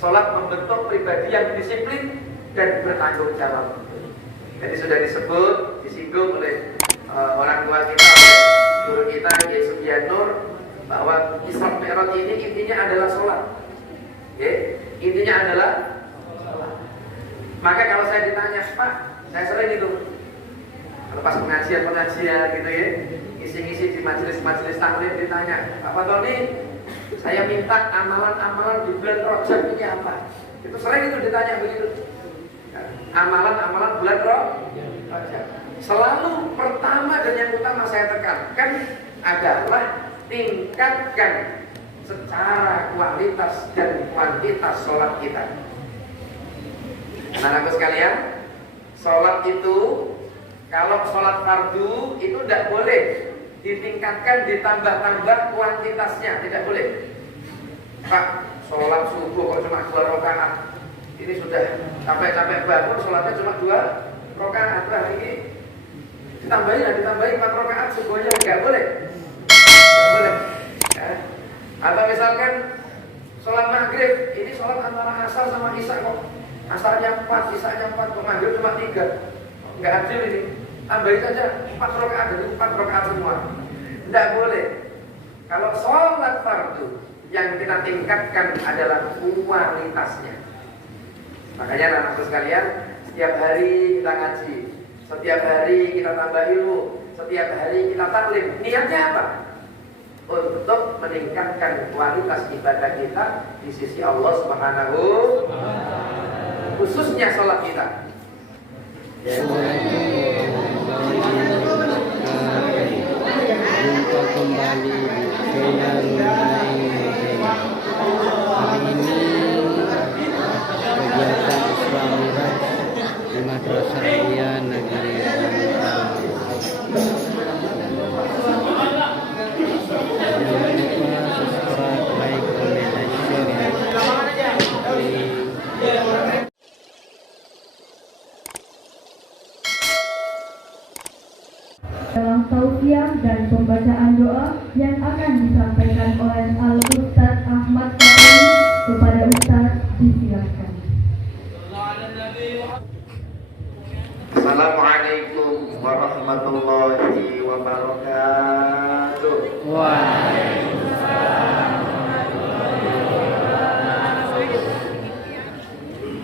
Sholat membentuk pribadi yang disiplin dan bertanggung jawab. Jadi sudah disinggung oleh orang tua kita, oleh guru kita Kiai Sufyan Nur, bahwa Isra Mi'raj ini intinya adalah sholat. Intinya adalah sholat. Maka kalau saya ditanya, Pak, saya sering itu lepas pengajian gitu ya, ngisi-ngisi di majelis taklim, ditanya, Pak Tony, saya minta amalan-amalan di bulan Rajab ini apa? Itu sering itu ditanya begitu. Amalan-amalan bulan Rajab. Selalu pertama dan yang utama saya tekankan adalah tingkatkan secara kualitas dan kuantitas sholat kita. Anak-anakku sekalian, sholat itu kalau sholat fardu itu tidak boleh ditingkatkan, ditambah-tambah kuantitasnya, tidak boleh. Pak, sholat subuh kok cuma 2 rakaat, ini sudah capek-capek bangun, sholatnya cuma 2 rakaat. Nah ini ditambahin 4 rakaat subuhnya, nggak boleh. Nggak boleh ya. Atau misalkan sholat maghrib, ini sholat antara asar sama isya kok, asarnya 4, isyanya 4, kok maghrib cuma 3, nggak adil ini. Tambahin saja 4 rakaat, jadi 4 rakaat semua. Tidak boleh. Kalau sholat fardu yang kita tingkatkan adalah kualitasnya. Makanya anak-anakku sekalian, setiap hari kita ngaji, setiap hari kita tambah ilmu, setiap hari kita taklim. Niatnya apa? Untuk meningkatkan kualitas ibadah kita di sisi Allah Subhanahu wa Ta'ala. Khususnya sholat kita. Jumpa kembali ke yang lain. Hari ini kegiatan Isra Mi'raj di Madrasah Rian Negeri Banten. Jangan lupa subscribe, like, comment, dan share. Dalam tausiah dan pembacaan doa yang akan disampaikan oleh Al-Ustaz Ahmad Fahmi kepada Ustaz, disilakan. Assalamualaikum warahmatullahi wabarakatuh.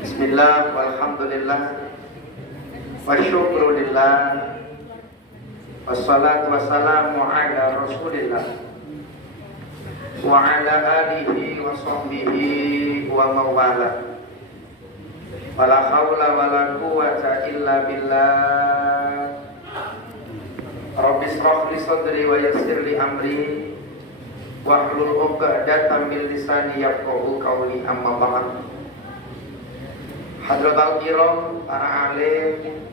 Bismillah, walhamdulillah, wa syukrulillah, wassalatu wassalamu ala rasulillah wa ala alihi wa sahbihi wa mawala. Wala hawla wala quwwata illa billah. Rabbi shrah li sadri wa yassir li amri wahlul 'uqdatam min lisani yafqahu qawli, amma ba'd. Hadratul kiram, para alim,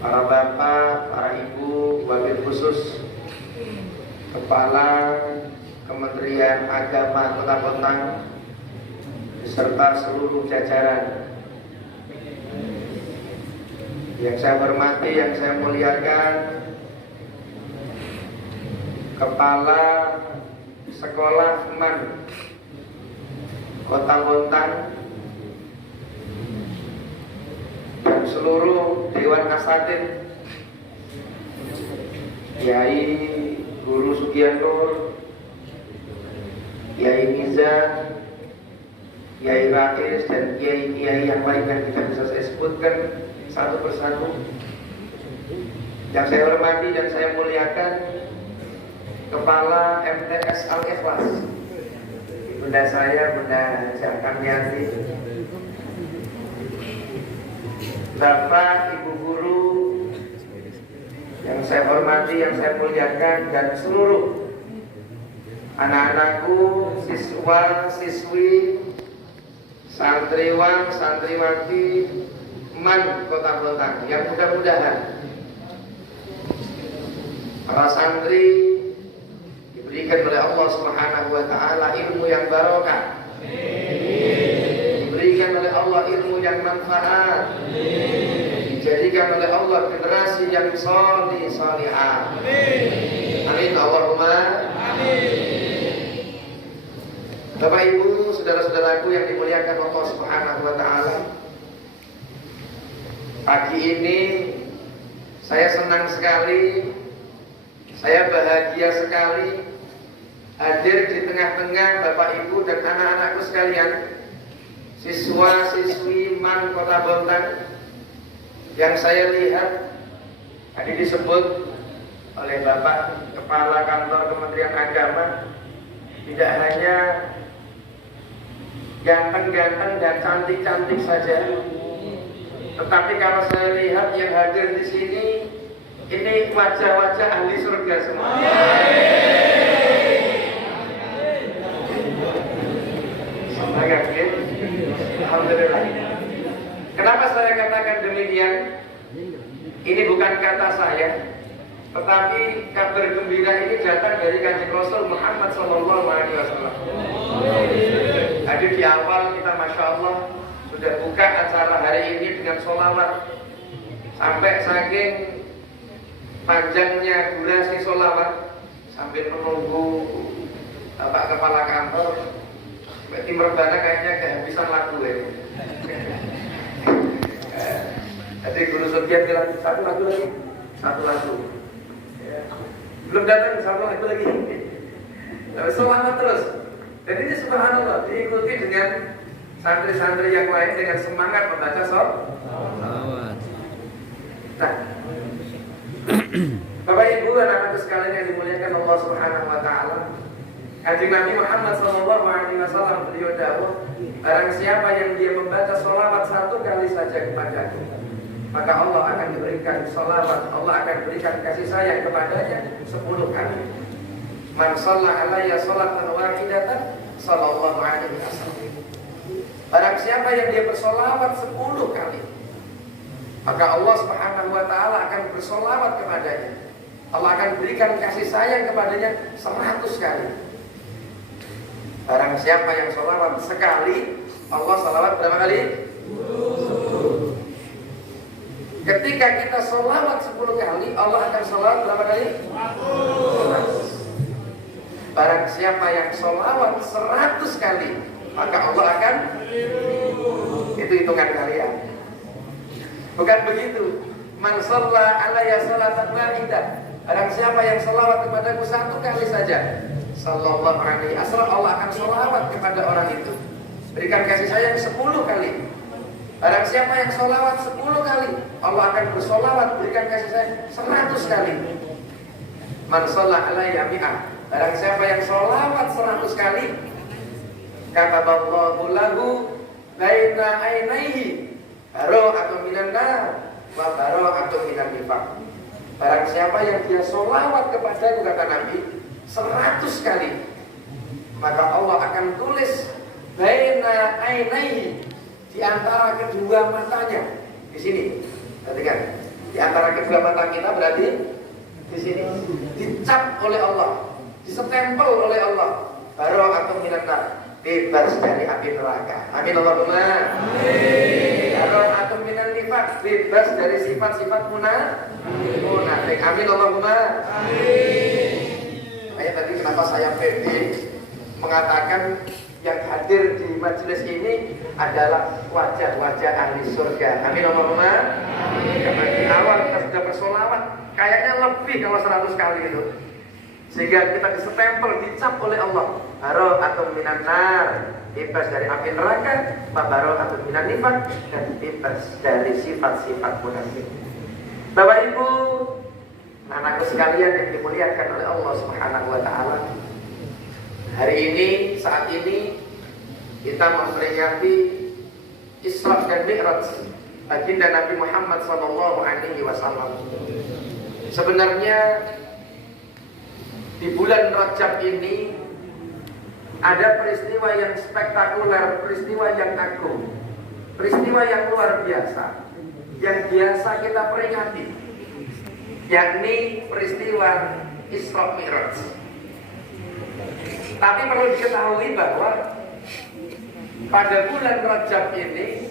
para bapak, para ibu, wabil khusus Kepala Kementerian Agama Kota Bontang beserta seluruh jajaran yang saya hormati, yang saya muliakan, Kepala Sekolah MAN Kota Bontang dan seluruh Dewan Asatidz, Kiai Guru Sugianto, Kiai Miza, Kiai Rais, dan kiai-kiai yang lain yang tidak bisa saya sebutkan satu persatu. Yang saya hormati dan saya muliakan Kepala MTS Al-Ikhlas, Bunda saya, Bunda Jakamiati, Bapak, Ibu Guru yang saya hormati, yang saya muliakan, dan seluruh anak-anakku, siswa, siswi, santriwan, santriwati MAN Kota Bontang, yang mudah-mudahan para santri diberikan oleh Allah Subhanahu wa Ta'ala ilmu yang barokah, diberikan oleh Allah ilmu yang manfaat, dijadikan oleh Allah generasi yang solih solihah. Amin Allahumma amin. Bapak Ibu saudara-saudaraku yang dimuliakan Allah Subhanahu wa taala. Pagi ini saya senang sekali, saya bahagia sekali hadir di tengah-tengah Bapak Ibu dan anak-anakku sekalian, siswa-siswi MAN Kota Bontang yang saya lihat tadi disebut oleh Bapak Kepala Kantor Kementerian Agama, tidak hanya ganteng-ganteng dan cantik-cantik saja, tetapi kalau saya lihat yang hadir di sini ini wajah-wajah ahli surga semua. Alhamdulillah. Kenapa saya katakan demikian? Ini bukan kata saya, tetapi kabar gembira ini datang dari Kanjeng Rasul Muhammad SAW. Tadi di awal kita Masya Allah sudah buka acara hari ini dengan sholawat. Sampai saking panjangnya durasi sholawat, sambil menunggu Bapak Kepala Kantor, Tim Rebana kayaknya kehabisan lagu ya. Tadi Guru Sofian bilang satu lagu lagi, satu lagu. Belum datang satu lagu lagi. Selamat terus. Dan ini subhanallah diikuti dengan santri-santri yang lain dengan semangat membaca sholawat. Nah, Bapak Ibu anak-anakku sekalian yang dimuliakan Allah Subhanahu wa taala. Kanjeng Nabi Muhammad SAW beliau dawuh, barang siapa yang dia membaca sholawat satu kali saja kepadaku, maka Allah akan berikan sholawat, Allah akan berikan kasih sayang kepadanya 10 kali. Man shalla alayya sholatan wahidatan sallallahu alaihi wasallam. Barang siapa yang dia bersolawat 10 kali, maka Allah Subhanahu wa taala akan bersolawat kepadanya. Allah akan berikan kasih sayang kepadanya 100 kali. Barang siapa yang sholawat sekali, Allah sholawat berapa kali? Ketika kita sholawat 10 kali, Allah akan sholawat berapa kali? 100. Barang siapa yang sholawat 100 kali, maka Allah akan, itu hitungan kalian. Bukan begitu. Man shalla alayya sholatan wahidah. Barang siapa yang sholawat kepadaku 1 kali saja, sallallahu alaihi wasallam, Allah akan sholawat kepada orang itu, berikan kasih sayang 10 kali. Barang siapa yang sholawat 10 kali, Allah akan bersolawat, berikan kasih sayang 100 kali. Man shalla alayya mi'ah. Barang siapa yang sholawat 100 kali, kataballahu lahu baina ainaihi bara'atun minan nar wa bara'atun minan nifaq. Barang siapa yang dia sholawat kepadaku, kata Nabi, 100 kali, maka Allah akan tulis baina ainaihi, di antara kedua matanya. Di sini, perhatikan, di antara kedua mata kita berarti di sini dicap oleh Allah, disestempel oleh Allah, bara'atun minan nar, bebas dari api neraka. Amin Allahumma amin. Bara'atun minan nifaq, bebas dari sifat-sifat munafik. Amin Allahumma amin. Makanya tadi kenapa saya pede mengatakan yang hadir di majelis ini adalah wajah-wajah ahli surga. Amin Allahumma amin. Karena di awal kita sudah bersolawat, kayaknya lebih kalau 100 kali itu, sehingga kita disestempel, dicap oleh Allah, bara'atun minan nar, bebas dari api neraka, bara'atun minan nifaq, dan bebas dari sifat-sifat munafik. Bapak Ibu, anakku sekalian yang dimuliakan oleh Allah Subhanahu wa taala, hari ini, saat ini kita memperingati Isra dan Mi'raj baginda Nabi Muhammad SAW. Sebenarnya di bulan Rajab ini ada peristiwa yang spektakuler, peristiwa yang agung, peristiwa yang luar biasa, yang biasa kita peringati, yakni peristiwa Isra Mi'raj. Tapi perlu diketahui bahwa pada bulan Rajab ini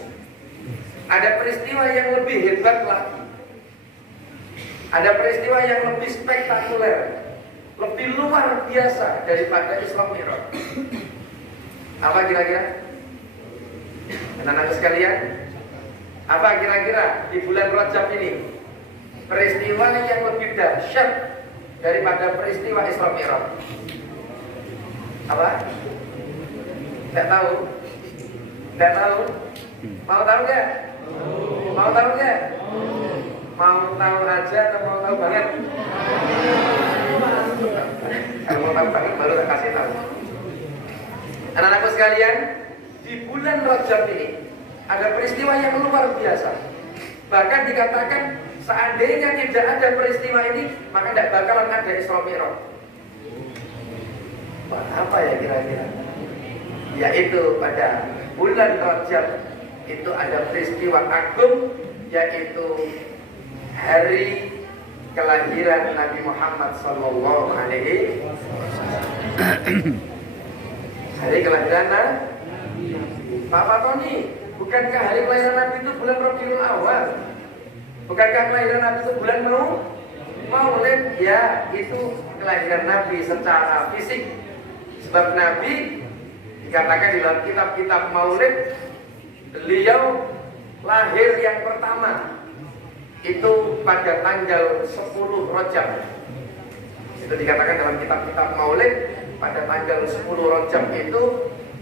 ada peristiwa yang lebih hebat lagi, ada peristiwa yang lebih spektakuler, lebih luar biasa daripada Isra Mi'raj. Apa kira-kira? Anak-anak sekalian, apa kira-kira di bulan Rajab ini peristiwa yang lebih dahsyat daripada peristiwa Isra Mi'raj? Apa? Tidak tahu? Tidak tahu? Mau tahu nggak? Mau tahu nggak? Mau tahu aja atau mau tahu banget? Kalau mau tahu banget baru saya kasih tahu. Anak-anakku sekalian, di bulan Rajab ini ada peristiwa yang luar biasa. Bahkan dikatakan seandainya tidak ada peristiwa ini, maka tidak bakalan ada Isra Mi'raj. Apa ya kira-kira? Yaitu pada bulan Rajab itu ada peristiwa agung, yaitu hari kelahiran Nabi Muhammad Sallallahu Alaihi Wasallam. Hari kelahiran Bapak Tony, bukankah hari kelahiran Nabi itu bulan Rabiul Awal? Bukankah kelahiran Nabi itu bulan Maulid? Ya, itu kelahiran Nabi secara fisik. Sebab Nabi dikatakan di dalam kitab-kitab Maulid, beliau lahir yang pertama itu pada tanggal 10 Rajab. Itu dikatakan dalam kitab-kitab Maulid, pada tanggal 10 Rajab itu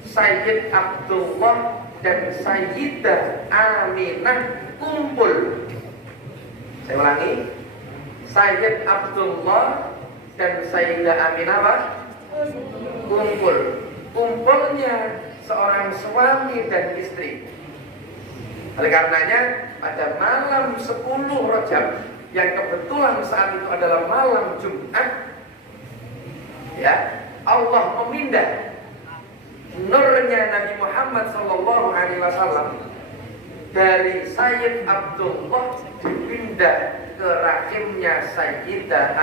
Sayyid Abdullah dan Sayyidah Aminah kumpul. Saya ulangi, Sayyid Abdullah dan Sayyidah Aminah apa? Kumpul. Kumpulnya seorang suami dan istri. Oleh karenanya pada malam 10 Rajab yang kebetulan saat itu adalah malam Jumat, ya, Allah memindah nurnya Nabi Muhammad Sallallahu Alaihi Wasallam dari Sayyid Abdullah dipindah ke rahimnya Sayyidah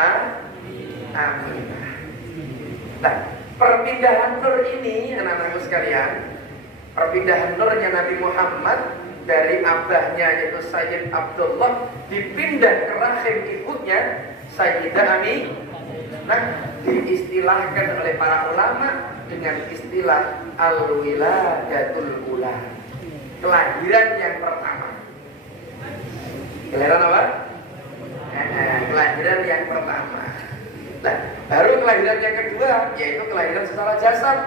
Aminah. Nah, perpindahan nur ini, anak-anakku sekalian, perpindahan nurnya Nabi Muhammad dari abahnya yaitu Sayyid Abdullah dipindah ke rahim ibunya Sayyidah Aminah, diistilahkan oleh para ulama dengan istilah al-wiladatul ula, kelahiran yang pertama. Kelahiran apa? Kelahiran yang pertama. Nah, baru kelahiran yang kedua, yaitu kelahiran secara jasad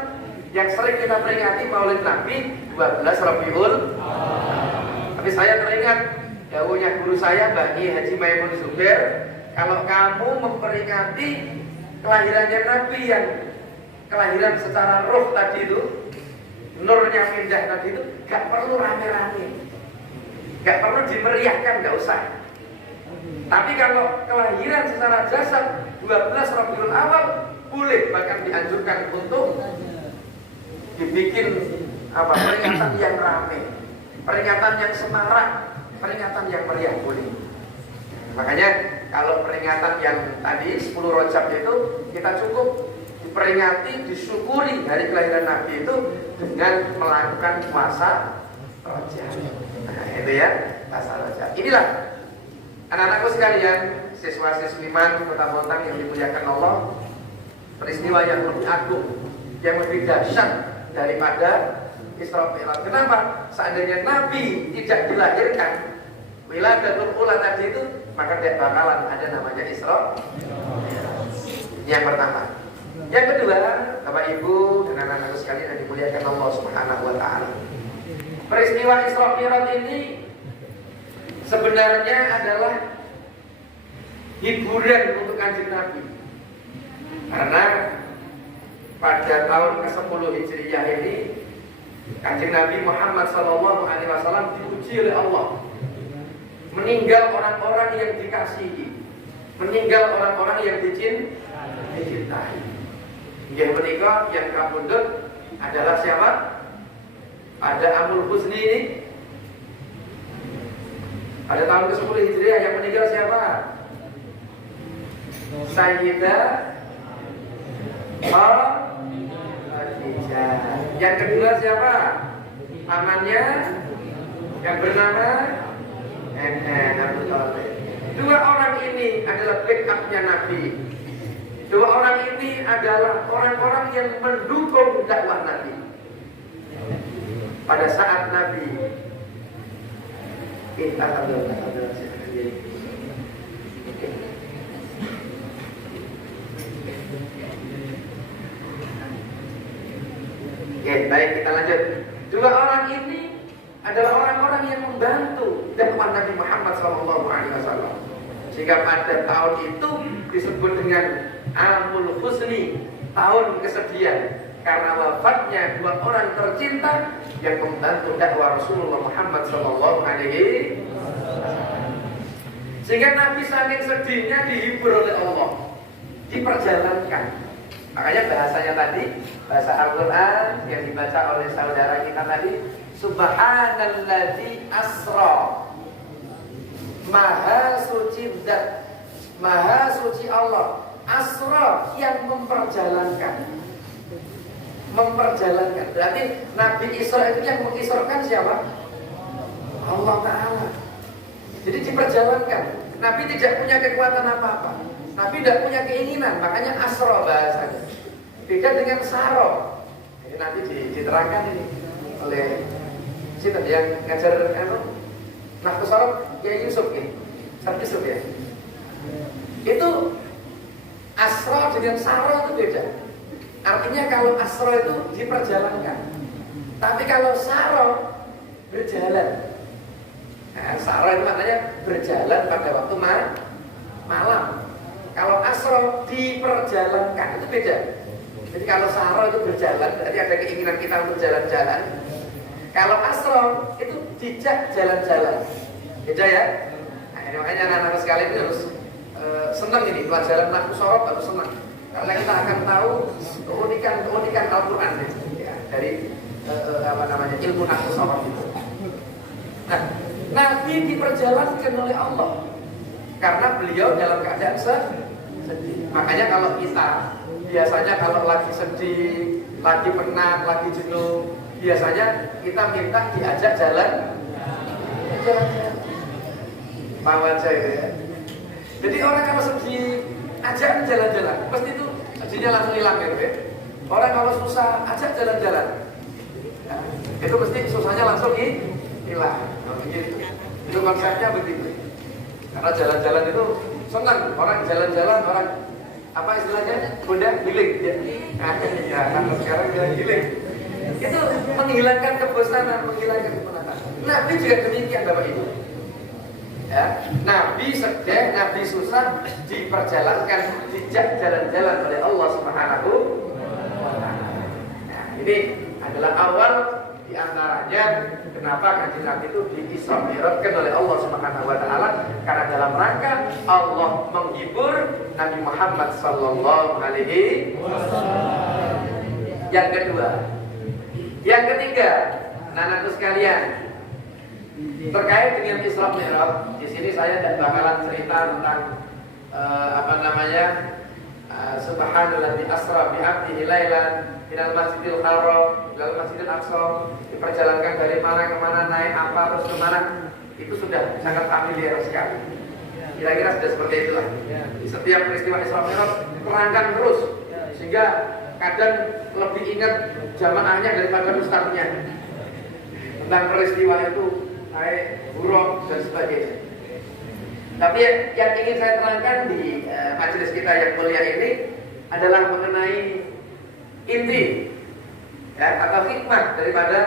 yang sering kita peringati Maulid Nabi 12 Rabiul. Tapi saya teringat dawuhnya guru saya, Mbak Haji Maimun Zubair, kalau kamu memperingati kelahirannya Nabi yang kelahiran secara roh tadi itu, nurnya pindah tadi itu, gak perlu rame-rame, gak perlu dimeriahkan, gak usah. Tapi kalau kelahiran secara jasad 12 Rabiul Awal, boleh, bahkan dianjurkan untuk dibikin peringatan yang ramai, peringatan yang semarak, peringatan yang meriah, boleh. Makanya kalau peringatan yang tadi 10 Rajab itu kita cukup diperingati, disyukuri hari kelahiran Nabi itu dengan melakukan puasa Rajab. Nah, itu ya, puasa Rajab. Inilah anak-anakku sekalian, siswa-siswiman Kota Bontang yang dimuliakan Allah, peristiwa yang lebih agung, yang lebih dahsyat daripada Isra Mi'raj. Kenapa? Seandainya Nabi tidak dilahirkan, wiladatul ula tadi itu, maka tidak bakalan ada namanya Isra Mi'raj. Yang pertama. Yang kedua, Bapak Ibu dan anak-anakku sekalian yang dimuliakan Allah Subhanahu wa taala. Peristiwa Isra Mi'raj ini sebenarnya adalah hiburan untuk Kanjeng Nabi. Karena pada tahun ke-10 Hijriah ini Kanjeng Nabi Muhammad SAW diuji oleh Allah. Meninggal orang-orang yang dikasihi, meninggal orang-orang yang dicintai. Yang menikah, yang kabudut adalah siapa? Ada Amul Husni ini. Pada tahun ke-10 Hijriah yang meninggal siapa? Sayyidah Khadijah. Yang kedua siapa? Pamannya yang bernama Abu Thalib. Dua orang ini adalah backupnya Nabi. Dua orang ini adalah orang-orang yang mendukung dakwah Nabi. pada saat Nabi kita ambil. Oke, baik, kita lanjut. Dua orang ini adalah orang-orang yang membantu dakwah Nabi Muhammad SAW. Sehingga pada tahun itu disebut dengan Amul Husni, tahun kesedihan, karena wafatnya dua orang tercinta yang membantu dakwah Rasulullah Muhammad SAW. Sehingga Nabi saking sedihnya dihibur oleh Allah, diperjalankan. Makanya bahasanya tadi, bahasa Al-Quran yang dibaca oleh saudara kita tadi, Subhanalladzi asra, Maha suci zat, Maha suci Allah, asra yang memperjalankan. Memperjalankan, berarti Nabi Isra itu yang mengisrakan siapa? Allah Ta'ala. Jadi diperjalankan. Nabi tidak punya kekuatan apa-apa, Nabi tidak punya keinginan, makanya asra bahasanya. Beda dengan saro. Ini nanti diterangkan ini oleh siapa yang ngajar nahwu saro, Kiai Yusuf nih, Yusuf ya. Itu asra dengan saro itu beda. Artinya kalau asra itu diperjalankan, tapi kalau saro berjalan. Nah, saro itu maknanya berjalan pada waktu malam. Kalau asro diperjalankan itu beda. Jadi kalau saro itu berjalan, berarti ada keinginan kita untuk jalan-jalan. Kalau asro itu dijak jalan-jalan, beda ya. Nah, ini makanya anak-anak sekalian ini harus senang ini pelajaran nahwu sorof, harus senang. Karena kita akan tahu keunikan Al-Quran ya, dari ilmu nahwu sorof itu. Nah, Nabi diperjalankan oleh Allah karena beliau dalam keadaan sedih. Makanya kalau kita biasanya kalau lagi sedih, lagi penat, lagi jenuh, biasanya kita minta diajak jalan. Mau aja ya. Jadi orang kalau sedih, ajak jalan-jalan, pasti itu sedihnya langsung hilang gitu ya. Orang kalau susah, ajak jalan-jalan, ya, itu pasti susahnya langsung hilang. Begitu. Itu konsepnya begitu. Karena jalan-jalan itu senang, orang jalan-jalan, orang apa istilahnya, udah healing ya. Ya, karena sekarang dia healing. Itu menghilangkan kebosanan, menghilangkan kepenatan. Nabi juga demikian Bapak Ibu. Ya, Nabi sedih, Nabi susah, diperjalankan, dijak jalan-jalan oleh Allah Subhanahu wa Ta'ala. Nah, ini adalah awal diantaranya kenapa Kanjeng Nabi itu diisra mi'rajkan oleh Allah Subhanahu wa Ta'ala, karena dalam rangka Allah menghibur Nabi Muhammad sallallahu alaihi wasallam. Yang kedua, yang ketiga, anak-anakku sekalian, terkait dengan Isra Mi'raj, di sini saya tidak bakalan cerita tentang Subhanalladzi asra bi'abdihi lailan minal masjidil haram ilal masjidil aqsa, diperjalankan dari mana ke mana, naik apa terus ke mana, itu sudah sangat familiar sekali. Kira-kira sudah seperti itulah. Di setiap peristiwa Isra Mi'raj terangkan terus, sehingga kadang lebih ingat jamaahnya daripada ustadznya tentang peristiwa itu, naik buruk dan sebagainya. Tapi yang ingin saya terangkan di majelis kita yang mulia ini adalah mengenai inti ya, atau hikmah daripada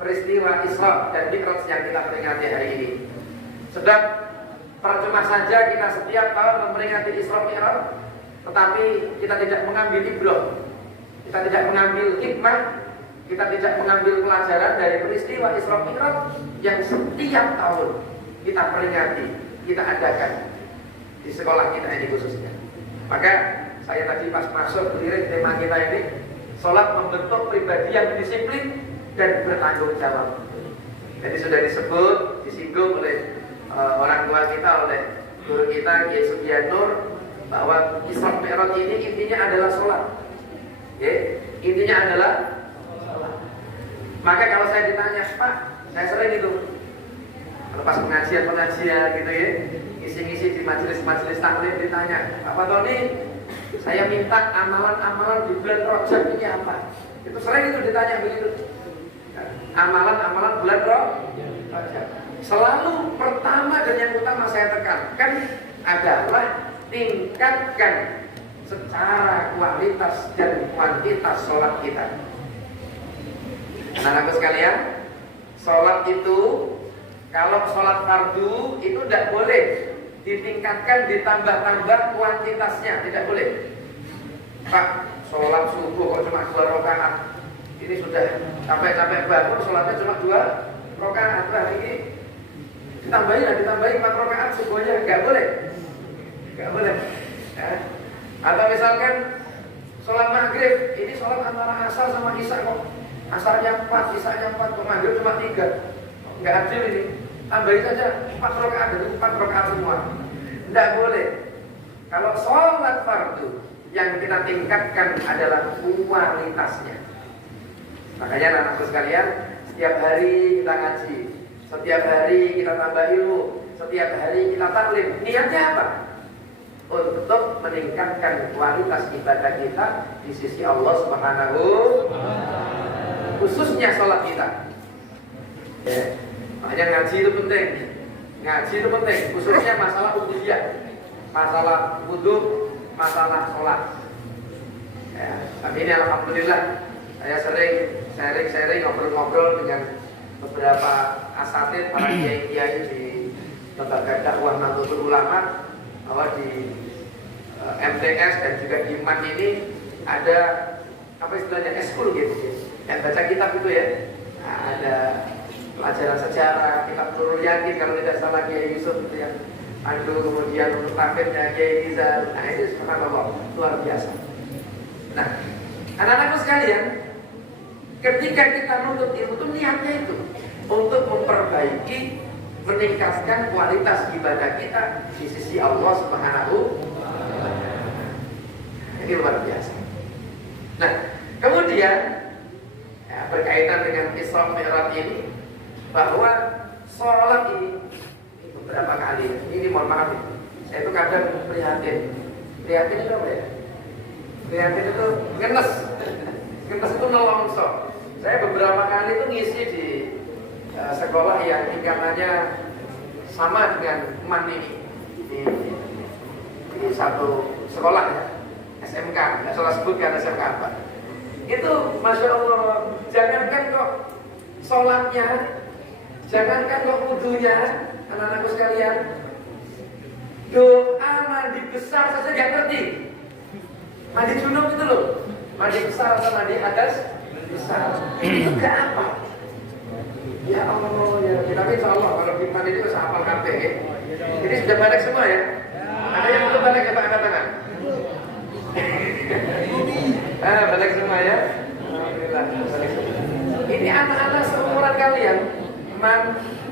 peristiwa Isra dan Mi'raj yang kita peringati hari ini. Sebab percuma saja kita setiap tahun memperingati Isra Mi'raj, tetapi kita tidak mengambil ibrah, kita tidak mengambil hikmah, kita tidak mengambil pelajaran dari peristiwa Isra Mi'raj yang setiap tahun kita peringati, kita adakan di sekolah kita ini khususnya. Maka saya tadi pas masuk berdiri tema kita ini, sholat membentuk pribadi yang disiplin dan bertanggung jawab. Jadi sudah disinggung oleh orang tua kita, oleh guru kita Kiai Sugyan Nur, bahwa Isra Mi'raj ini intinya adalah sholat. Intinya adalah sholat. Maka kalau saya ditanya, Pak, saya sering itu lepas pengajian gitu ya, ngisi-ngisi di majelis taklim, ditanya, Pak Tony, saya minta amalan-amalan di bulan Rajab ini apa? Itu sering itu ditanya begitu. amalan-amalan bulan Rajab. Selalu pertama dan yang utama saya tekankan adalah tingkatkan secara kualitas dan kuantitas sholat kita. Anak-anakku sekalian, sholat itu kalau sholat fardu itu tidak boleh ditingkatkan, ditambah-tambah kuantitasnya, tidak boleh. Pak, sholat subuh kok cuma 2 rakaat, ini sudah capek-capek bangun, sholatnya cuma 2 rakaat. Nah, ini ditambahin 4 rakaat subuhnya, nggak boleh, nggak boleh. Ya. Atau misalkan sholat maghrib, ini sholat antara asar sama isya kok, asarnya 4, isyanya 4, kok maghrib cuma 3, nggak adil ini. Tambahin saja 4 rakaat, jadi 4 rakaat semua. Nggak boleh. Kalau sholat fardu yang kita tingkatkan adalah kualitasnya. Makanya anak-anakku sekalian, setiap hari kita ngaji, setiap hari kita tambah ilmu, setiap hari kita taklim. Niatnya apa? Untuk meningkatkan kualitas ibadah kita di sisi Allah Subhanahu, khususnya sholat kita. Ya. Makanya ngaji itu penting. Ngaji itu penting, khususnya masalah ubudiyah, masalah wudhu, masalah sholat. Ya, tapi ini alhamdulillah saya sering sharing ngobrol-ngobrol dengan beberapa asatid, para kiai-kiai di lembaga dakwah Nahdlatul Ulama, bahwa di MTS dan juga di IMAN ini ada apa istilahnya eskul gitu, yang baca kitab itu ya. Nah, ada pelajaran sejarah, kitab Nurul Yakin kalau tidak salah Kiai Yusuf itu yang Aduh, kemudian untuk tampilnya Kiai Rizal. Nah itu subhanallah luar biasa. Nah, anak-anakku sekalian, ketika kita nuntut ilmu itu niatnya itu untuk memperbaiki, meningkatkan kualitas ibadah kita di sisi Allah Subhanahu wa Ta'ala. Ini luar biasa. Nah, kemudian ya, berkaitan dengan Isra Mi'raj ini, bahwa sholat ini beberapa kali, ini mohon maaf, saya itu kadang prihatin itu apa ya? Prihatin itu ngenes itu nelongso. Saya beberapa kali itu ngisi di sekolah yang tingkatannya sama dengan MAN ini, di satu sekolah ya, SMK, nggak salah sebutkan SMK apa. Itu Masya Allah, jangankan kok sholatnya, jangankan kok wudunya, anak-anakku sekalian, doa mandi besar saja gak ngerti. Mandi junub itu loh, mandi besar atau mandi hadas besar, itu gak apa. Ya Allah ya, tapi insya Allah kalau firman ini bisa hafal kabeh. Ini sudah balik semua ya. Ada yang belum balik ya Pak, angkat tangan. Balik semua ya. Alhamdulillah, balik semua. Ini anak-anak seumuran kalian, MAN,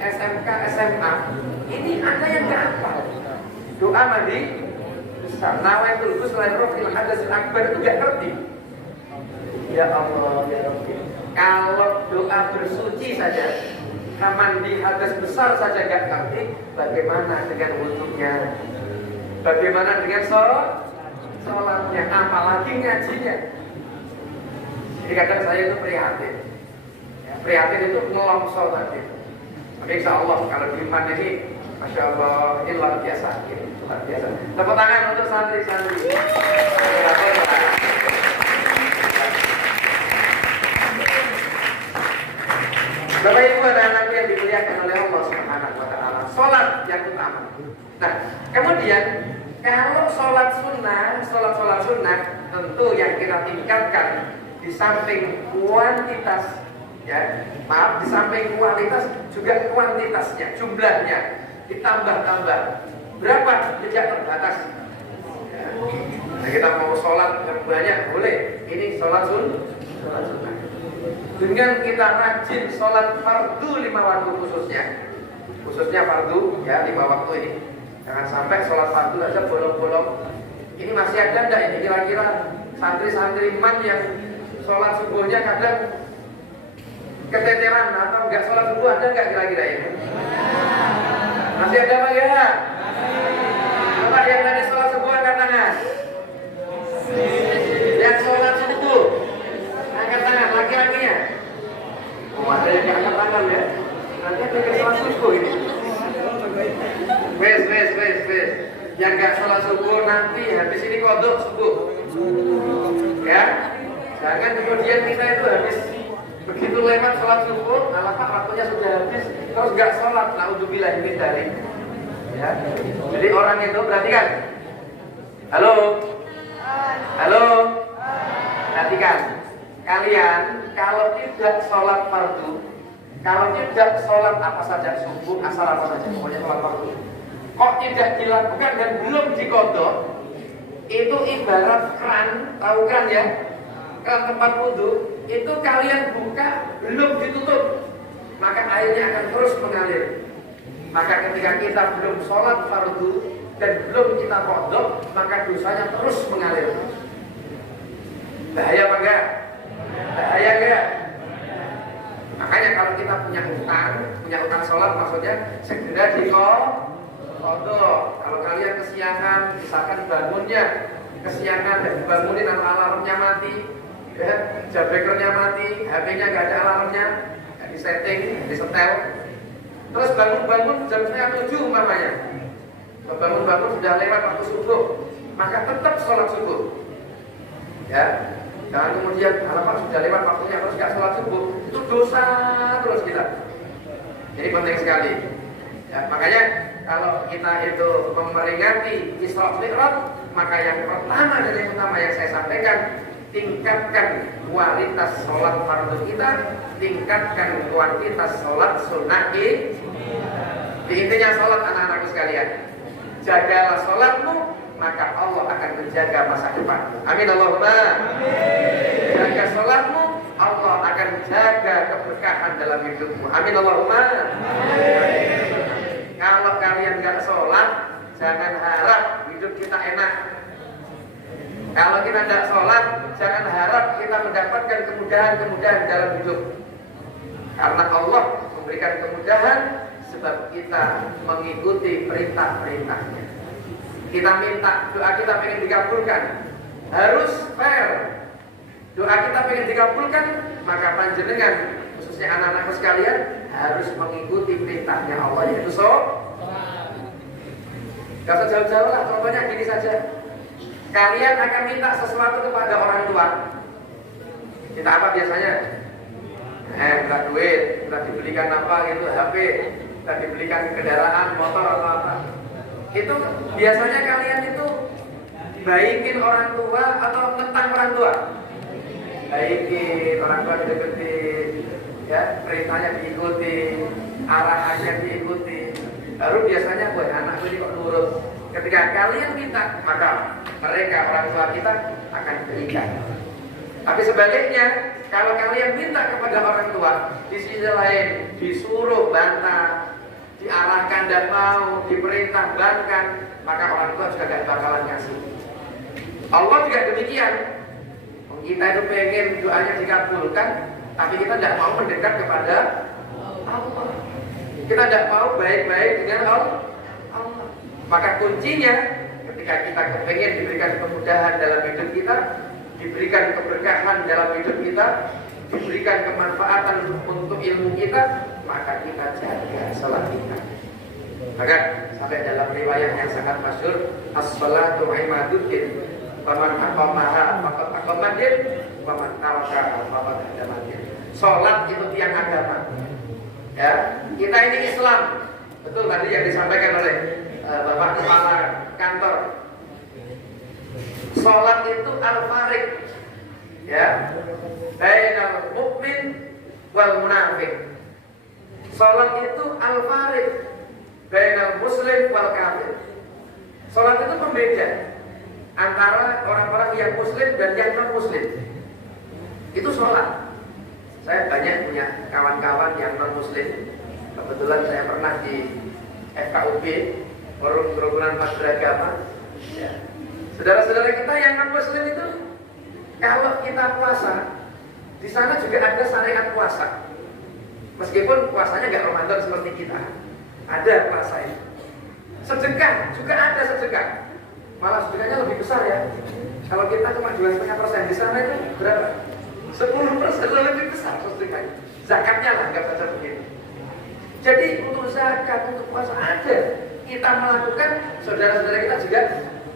SMK, SMA, ini ada yang gak hafal doa mandi besar, nawaitul ghusla rafil hadatsil akbar, itu gak ngerti. Ya Allah ya Rabbi, kalau doa bersuci saja, mandi hadas besar saja gak ngerti, bagaimana dengan wudhunya, bagaimana dengan sholatnya, apalagi ngajinya. Jadi kadang saya itu prihatin ya, prihatin itu ngelongso tadi. Tapi insya Allah kalau di iman ini, Masya Allah, ini luar biasa, luar biasa. Tepuk tangan untuk santri-santri. Bapak Ibu anak-anakku yang dimuliakan oleh Allah Subhanahu wa Ta'ala, sholat yang utama. Nah, kemudian kalau sholat sunnah tentu yang kita tingkatkan di samping kuantitas, ya, maaf, di samping kualitas juga kuantitasnya, jumlahnya ditambah-tambah. Berapa? Tidak terbatas. Ya. Nah, kita mau sholat yang banyak boleh. Ini sholat sunnah. Dengan kita rajin sholat fardu 5 waktu khususnya fardu ya 5 waktu ini. Jangan sampai sholat fardu aja bolong-bolong. Ini masih ada enggak ini kira-kira santri-santri MAN yang sholat subuhnya kadang keteteran atau enggak sholat subuh, ada enggak kira-kira ini? Masih ada Pak ya? Coba yang tadi sholat subuh angkat tangan. Yang sholat subuh angkat tangan, laki-lakinya. Oh, ada yang Berarti ada sholat subuh ini. Wes. Yang nggak sholat subuh nanti habis ini kodok subuh. Ya, jangan kemudian kita itu habis begitu lewat sholat subuh, alamak waktunya sudah habis, terus nggak sholat. Naudzubillah min dzalik. Ya, jadi orang itu perhatikan. Halo, perhatikan. Kalian kalau tidak sholat fardu, kalau tidak sholat apa saja subuh, asar apa saja, pokoknya sholat fardu, kok tidak dilakukan dan belum dikodok, itu ibarat keran, tahu keran ya? Keran tempat wudhu, itu kalian buka belum ditutup, maka airnya akan terus mengalir. Maka ketika kita belum sholat fardu dan belum kita kodok, maka dosanya terus mengalir. Bahaya apa enggak? Bahaya enggak? Makanya kalau kita punya utang sholat maksudnya segera dikodok. Kalau kalian kesiangan, misalkan bangunnya kesiangan dan dibangunin alarmnya mati, ya, jabrekernya mati, HP-nya nggak ada alarmnya, nggak disetting, disetel. Terus bangun jam 6:30 umpamanya. Bangun sudah lewat waktu subuh, maka tetap sholat subuh. Ya, jangan kemudian alamak sudah lewat waktunya terus nggak sholat subuh, itu dosa terus kita. Ini penting sekali. Ya, makanya kalau kita itu memperingati Isra Mi'raj, maka yang pertama dan yang utama yang saya sampaikan, tingkatkan kualitas sholat fardu kita, tingkatkan kuantitas sholat sunnah. Intinya sholat anak-anakku sekalian, jagalah sholatmu, maka Allah akan menjaga masa depan. Amin Allahumma. Jaga sholatmu, Allah akan jaga keberkahan dalam hidupmu. Amin Allahumma. Kalau kalian gak sholat, jangan harap hidup kita enak. Kalau kita tidak sholat, jangan harap kita mendapatkan kemudahan-kemudahan dalam hidup. Karena Allah memberikan kemudahan sebab kita mengikuti perintah-perintahnya. Kita minta, doa kita pengen dikabulkan, harus fair. Doa kita pengen dikabulkan, maka panjenengan, khususnya anak-anakku sekalian, harus mengikuti perintahnya Allah, yaitu sholat. Gak usah jauh-jauh lah, contohnya gini saja. Kalian akan minta sesuatu kepada orang tua. Kita apa biasanya? Minta duit, minta dibelikan apa gitu, HP, minta dibelikan kendaraan, motor atau apa. Itu biasanya kalian itu baikin orang tua atau tentang orang tua? Baikin, orang tua dideketin, ya, perintahnya diikuti, arahannya diikuti. Baru biasanya buat anak ini kok nurut. Ketika kalian minta, maka mereka orang tua kita akan berikan. Tapi sebaliknya, kalau kalian minta kepada orang tua, di sisi lain disuruh bantah, diarahkan dan mau, diperintah bangkan, maka orang tua juga gak bakalan ngasih. Allah juga demikian. Kita itu pengen doanya dikabulkan, tapi kita tidak mau mendekat kepada Allah. Kita tidak mau baik-baik dengan Allah. Maka kuncinya, ketika kita kepengen diberikan kemudahan dalam hidup kita, diberikan keberkahan dalam hidup kita, diberikan kemanfaatan untuk ilmu kita, maka kita jaga salat kita. Maka sampai dalam riwayat yang sangat masyhur, as-salatu imaduddin, faman aqamaha faqad aqamaddin, waman tarakaha faqad hadamaddin. Salat itu tiang agama. Ya, kita ini Islam. Betul tadi yang disampaikan oleh Bapak Kepala Kantor. Salat itu al-fariq, ya, bainal mukmin wal munafik. Salat itu al-fariq bainal muslim wal kafir. Salat itu pembeda antara orang-orang yang muslim dan yang non muslim. Itu salat. Saya banyak punya kawan-kawan yang non muslim. Kebetulan saya pernah di FKUB, Forum Kerukunan Umat Beragama. Ya. Saudara-saudara kita yang non muslim itu, kalau kita puasa, di sana juga ada syariat puasa. Meskipun puasanya nggak Ramadan seperti kita, ada puasa itu. Sedekah juga ada sedekah. Malah sedekahnya lebih besar ya. Kalau kita cuma 2,5%, di sana itu berapa? 10% lebih besar sedekahnya. Zakatnya lah nggak baca begitu. Jadi untuk zakat, untuk puasa ada. Kita melakukan, saudara-saudara kita juga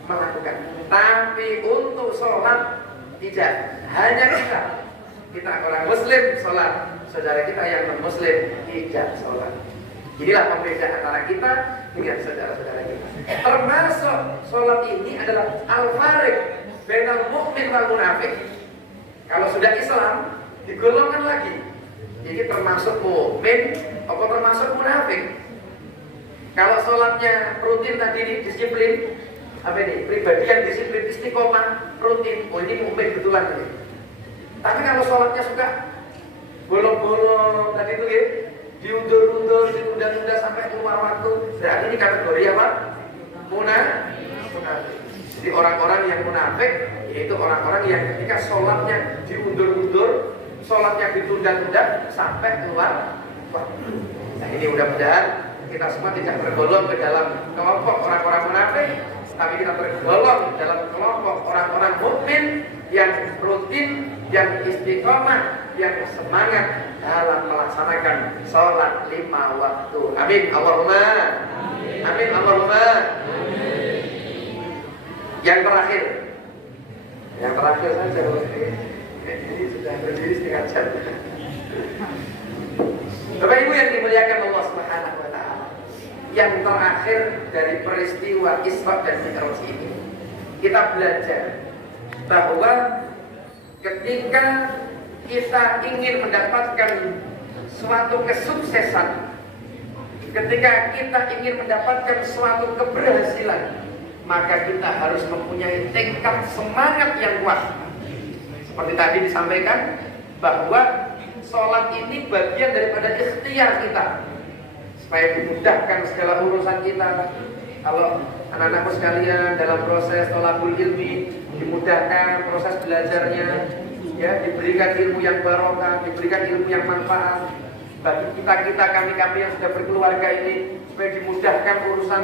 melakukan. Tapi untuk sholat tidak. Hanya kita. Kita orang Muslim sholat, saudara kita yang non-Muslim tidak sholat. Inilah pembeda antara kita dengan saudara-saudara kita. Termasuk sholat ini adalah al-fariq bainal mu'min wal munafik. Kalau sudah Islam digolongkan lagi. Jadi termasuk mukmin atau termasuk munafik. Kalau sholatnya rutin tadi ini disiplin, apa ini? Pribadi yang disiplin istiqomah rutin. Oh ini mukmin betulan ini. Tapi kalau sholatnya suka bolong-bolong tadi itu ya, diundur-undur, ditunda-tunda sampai keluar waktu, berarti ini kategori apa? Munafik. Jadi orang-orang yang munafik yaitu orang-orang yang ketika sholatnya diundur-undur, sholatnya ditunda-tunda sampai keluar waktu. Nah ini mudah-mudahan kita semua tidak tergolong ke dalam kelompok orang-orang munafik, tapi kita tergolong dalam kelompok orang-orang mukmin yang rutin, yang istiqomah, yang semangat dalam melaksanakan sholat 5 waktu. Amin. Allahumma. Amin. Allahumma. Yang terakhir saja. Ini sudah berdiri setengah jam. Bapak Ibu yang dimuliakan Allah Subhanahu wa taala. Yang terakhir dari peristiwa Isra dan Mi'raj ini, kita belajar bahwa ketika kita ingin mendapatkan suatu kesuksesan, ketika kita ingin mendapatkan suatu keberhasilan, maka kita harus mempunyai tingkat semangat yang kuat. Seperti tadi disampaikan bahwa sholat ini bagian daripada ikhtiar kita supaya dimudahkan segala urusan kita. Kalau anak-anakku sekalian dalam proses thalabul ilmi dimudahkan proses belajarnya, ya, diberikan ilmu yang barokah, diberikan ilmu yang manfaat. Bagi kami yang sudah berkeluarga ini supaya dimudahkan urusan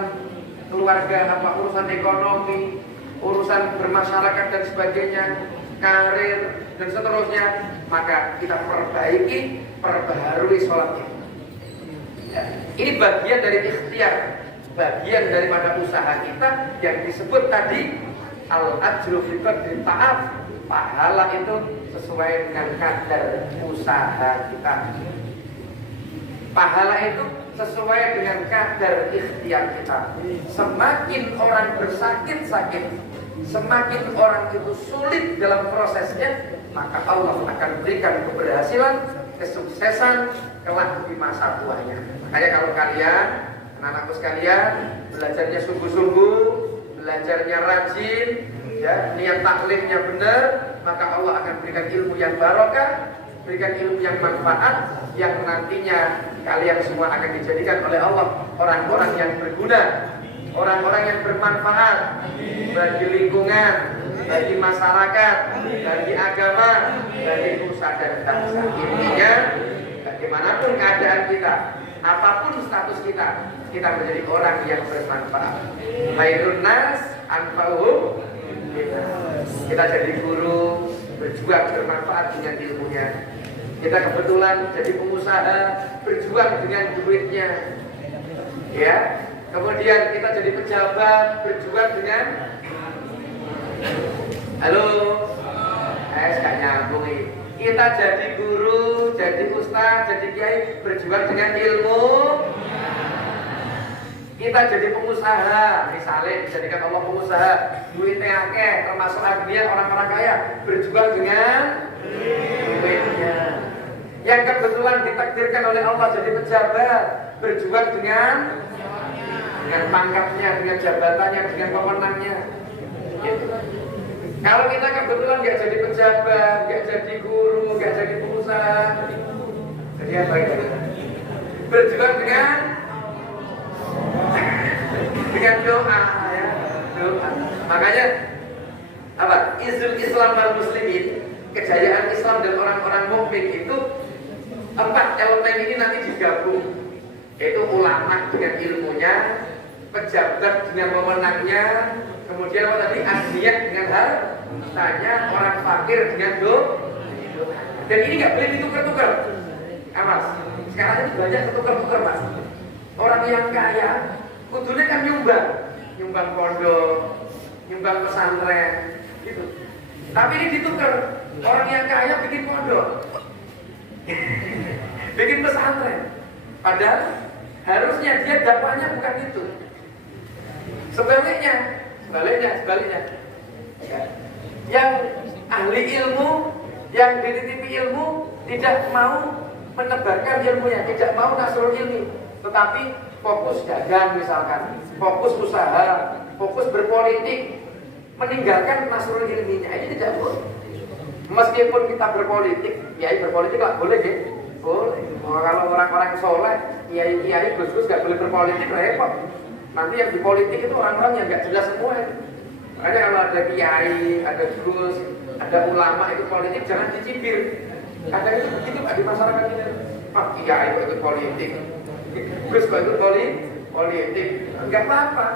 keluarga, urusan ekonomi, urusan bermasyarakat dan sebagainya, karir dan seterusnya, maka kita perbaharui sholat ini. Ya, ini bagian dari ikhtiar, bagian daripada usaha kita yang disebut tadi al-ajru fi qadri ta'at. Pahala itu sesuai dengan kadar usaha kita. Pahala itu sesuai dengan kadar ikhtiar kita. Semakin orang bersakit-sakit, semakin orang itu sulit dalam prosesnya, maka Allah akan berikan keberhasilan, kesuksesan kelak di masa tuanya. Makanya kalau kalian, anak-anakku sekalian, belajarnya sungguh-sungguh, belajarnya rajin, ya, niat taklimnya benar, maka Allah akan berikan ilmu yang barokah, berikan ilmu yang manfaat, yang nantinya kalian semua akan dijadikan oleh Allah orang-orang yang berguna, orang-orang yang bermanfaat bagi lingkungan, bagi masyarakat, bagi agama, bagi nusa dan bangsa. Intinya, bagaimanapun keadaan kita, apapun status kita, kita menjadi orang yang bermanfaat. Khairun nas anfa'uhum linnas. Kita jadi guru, berjuang bermanfaat dengan ilmunya. Kita kebetulan jadi pengusaha, berjuang dengan duitnya. Ya. Kemudian kita jadi pejabat, berjuang dengan halo, gak nyambung ini. Kita jadi guru, jadi ustaz, jadi kiai, berjuang dengan ilmu. Kita jadi pengusaha, misalnya dijadikan Allah pengusaha, duitnya akeh, termasuk agniya orang-orang kaya, berjuang dengan duitnya. Yang kebetulan ditakdirkan oleh Allah jadi pejabat, berjuang dengan pangkatnya, dengan jabatannya, dengan pemenangnya. Gitu. Kalau kita kebetulan nggak jadi pejabat, nggak jadi guru, nggak jadi pengusaha, jadi apa itu? Berjuang dengan doa, ya, doa. Makanya apa? Izul Islam wal Muslimin, kejayaan Islam dan orang-orang mukmin itu 4 elemen ini nanti digabung, yaitu ulama dengan ilmunya, pejabat dengan wewenangnya, kemudian apa tadi, agniya dengan hartanya, orang fakir dengan doa. Dan ini nggak boleh ditukar-tukar. Awas, Sekarang ini banyak ketukar-tukar mas. Orang yang kaya, kudunya kan nyumbang pondok, nyumbang pesantren, gitu. Tapi ini ditukar, orang yang kaya bikin pondok, bikin pesantren. Padahal harusnya dia dakwahnya bukan itu. Sebaliknya. Yang ahli ilmu, yang dititipi ilmu tidak mau menebarkan ilmunya, tidak mau nasrul ilmi, tetapi fokus dagang misalkan, fokus usaha, fokus berpolitik, meninggalkan nasrul ilminya. Ini tidak boleh. Meskipun kita berpolitik, kiai berpolitik lah boleh ya? Boleh. Kalau orang-orang soleh, kiai gus-gus gak boleh berpolitik, repot. Nanti yang di politik itu orang-orang yang gak jelas semua. Makanya kalau ada kiai, ada gus, ada ulama itu politik jangan dicibir. Kadang itu begitu Pak di masyarakat kita. Pak kiai itu ikut politik, gus kok ikut politik, enggak apa-apa.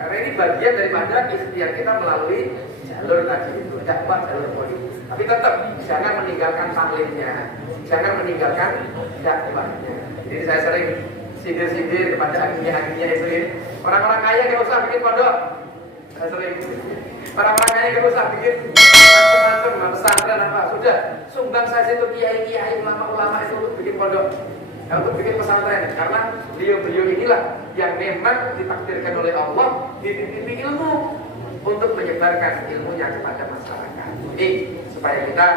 Karena ini bagian daripada ikhtiar kita melalui jalur tadi itu, dakwah jalur politik. Tapi tetap jangan meninggalkan taklimnya, jangan meninggalkan dakwahnya. Jadi saya sering sindir-sindir kepada akhirnya itu ya. Orang-orang kaya nggak usah bikin pondok. Saya sering. Orang-orang kaya nggak usah bikin macam-macam pesantren apa. Sudah sumbang saja itu kiai-kiai, ulama-ulama itu untuk bikin pondok, untuk bikin pesantren. Karena beliau-beliau inilah yang memang ditakdirkan oleh Allah dititipi ilmu untuk menyebarkan ilmunya kepada masyarakat. Ini supaya kita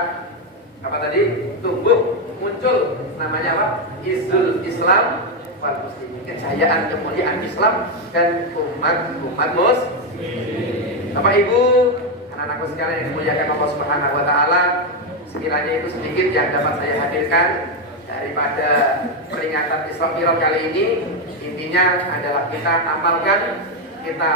apa tadi tumbuh muncul namanya apa? Izzul Islam wal Muslimin, kejayaan kemuliaan Islam dan umat muslim. Bapak Ibu, anak-anakku sekalian yang dimuliakan Allah Subhanahu wa taala, sekiranya itu sedikit yang dapat saya hadirkan daripada peringatan Isra Mi'raj kali ini. Intinya adalah kita amalkan, kita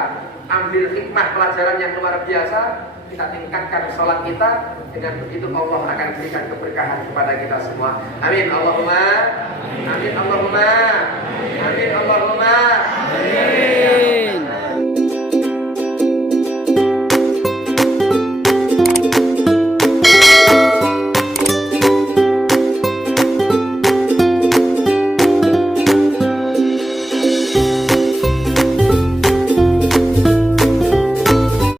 ambil hikmah pelajaran yang luar biasa, kita tingkatkan sholat kita. Dengan begitu Allah akan berikan keberkahan kepada kita semua. Amin Allahumma, amin Allahumma, amin Allahumma.